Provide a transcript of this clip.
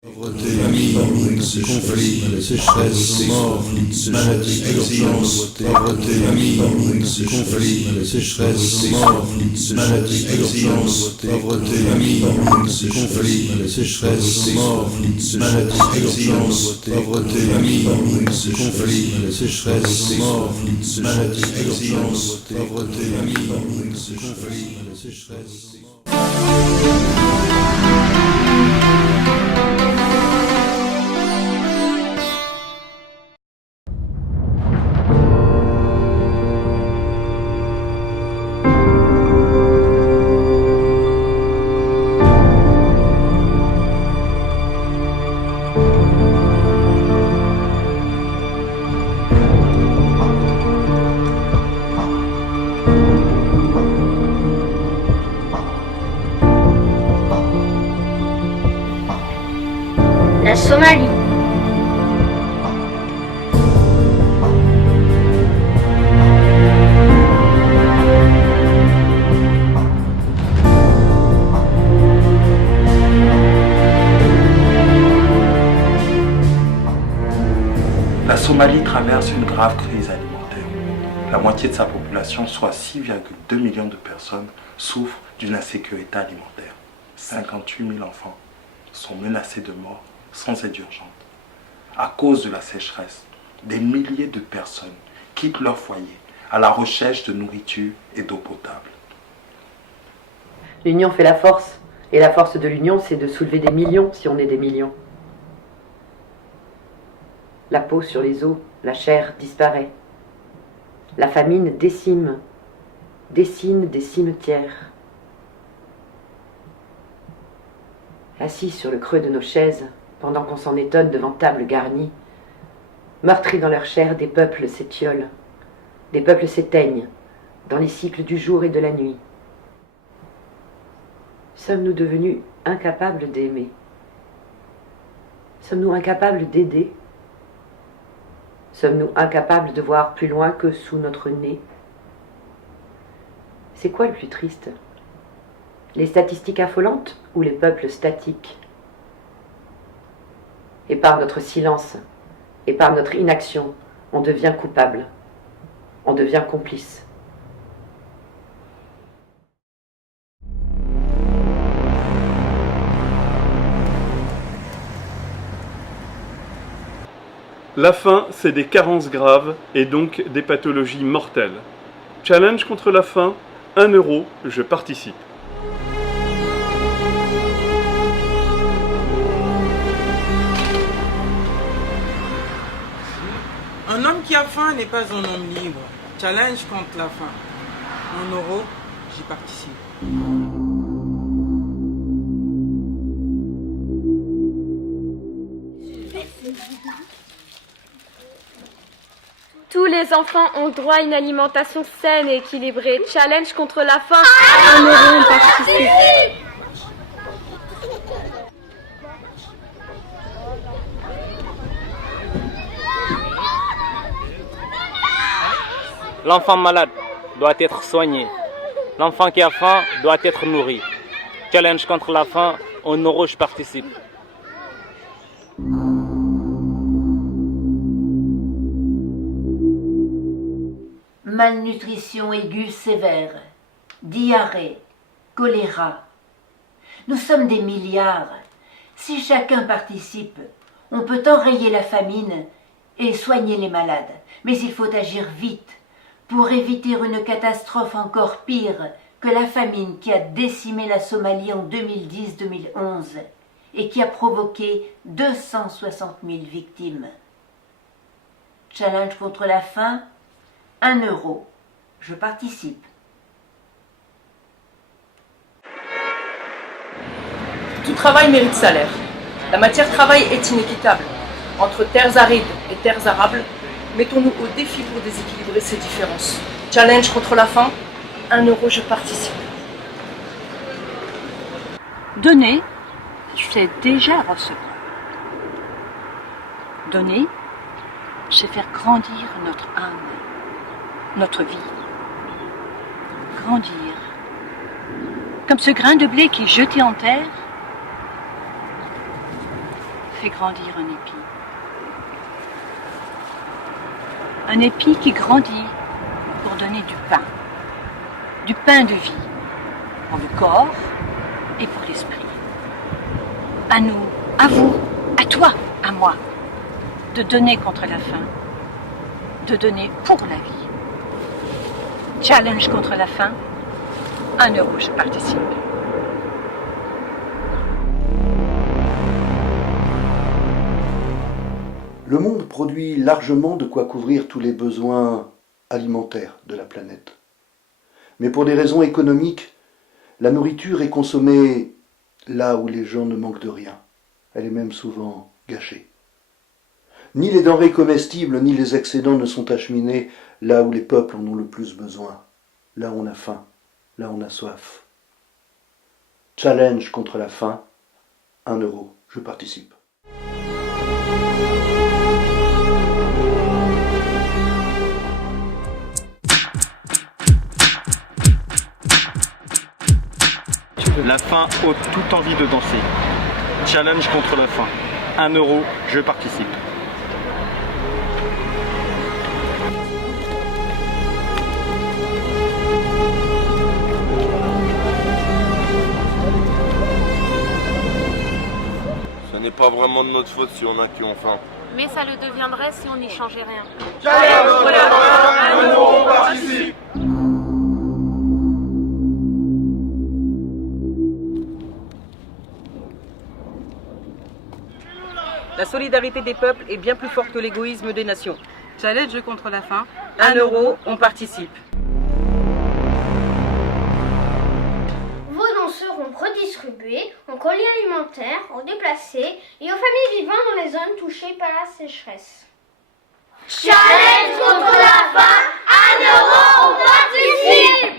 Pauvreté, famine, conflit, sécheresse, mort, maladie, urgence, pauvreté, famine, conflit, sécheresse, mort, maladie, urgence, pauvreté, famine, conflit, sécheresse, mort, maladie, urgence, pauvreté, famine, conflit, sécheresse, mort, maladie, urgence, pauvreté, famine, conflit, sécheresse. La Somalie. La Somalie traverse une grave crise alimentaire. La moitié de sa population, soit 6,2 millions de personnes, souffre d'une insécurité alimentaire. 58 000 enfants sont menacés de mort sans aide urgente. À cause de la sécheresse, des milliers de personnes quittent leur foyer à la recherche de nourriture et d'eau potable. L'union fait la force, et la force de l'union, c'est de soulever des millions si on est des millions. La peau sur les os, la chair disparaît. La famine dessine des cimetières. Assis sur le creux de nos chaises, pendant qu'on s'en étonne devant table garnie, meurtris dans leur chair, des peuples s'étiolent, des peuples s'éteignent, dans les cycles du jour et de la nuit. Sommes-nous devenus incapables d'aimer? Sommes-nous incapables d'aider? Sommes-nous incapables de voir plus loin que sous notre nez? C'est quoi le plus triste? Les statistiques affolantes ou les peuples statiques? Et par notre silence, et par notre inaction, on devient coupable, on devient complice. La faim, c'est des carences graves et donc des pathologies mortelles. Challenge contre la faim, 1 euro, je participe. Un homme qui a faim n'est pas un homme libre. Challenge contre la faim. 1 euro, j'y participe. Tous les enfants ont droit à une alimentation saine et équilibrée. Challenge contre la faim. 1 euro, on participe. L'enfant malade doit être soigné. L'enfant qui a faim doit être nourri. Challenge contre la faim, 1 euro, je participe. Malnutrition aiguë sévère, diarrhée, choléra. Nous sommes des milliards. Si chacun participe, on peut enrayer la famine et soigner les malades. Mais il faut agir vite pour éviter une catastrophe encore pire que la famine qui a décimé la Somalie en 2010-2011 et qui a provoqué 260 000 victimes. Challenge contre la faim, 1 euro, je participe. Tout travail mérite salaire. La matière travail est inéquitable. Entre terres arides et terres arables, mettons-nous au défi pour déséquilibrer ces différences. Challenge contre la faim, 1 euro, je participe. Donner, c'est déjà recevoir. Donner, c'est faire grandir notre âme, notre vie. Grandir. Comme ce grain de blé qui est jeté en terre fait grandir un épi. Un épi qui grandit pour donner du pain de vie, pour le corps et pour l'esprit. À nous, à vous, à toi, à moi, de donner contre la faim, de donner pour la vie. Challenge contre la faim, 1 euro, je participe. Le monde produit largement de quoi couvrir tous les besoins alimentaires de la planète. Mais pour des raisons économiques, la nourriture est consommée là où les gens ne manquent de rien. Elle est même souvent gâchée. Ni les denrées comestibles ni les excédents ne sont acheminés là où les peuples en ont le plus besoin, là où on a faim, là où on a soif. Challenge contre la faim, 1 euro, je participe. La faim ôte toute envie de danser. Challenge contre la faim. 1 euro, je participe. Ce n'est pas vraiment de notre faute si on a qui ont faim. Mais ça le deviendrait si on n'y changeait rien. Challenge contre la faim, 1 euro, participe. La solidarité des peuples est bien plus forte que l'égoïsme des nations. Challenge contre la faim, 1 euro, on participe. Vos dons seront redistribués en colis alimentaires, aux déplacés et aux familles vivant dans les zones touchées par la sécheresse. Challenge contre la faim, 1 euro, on participe!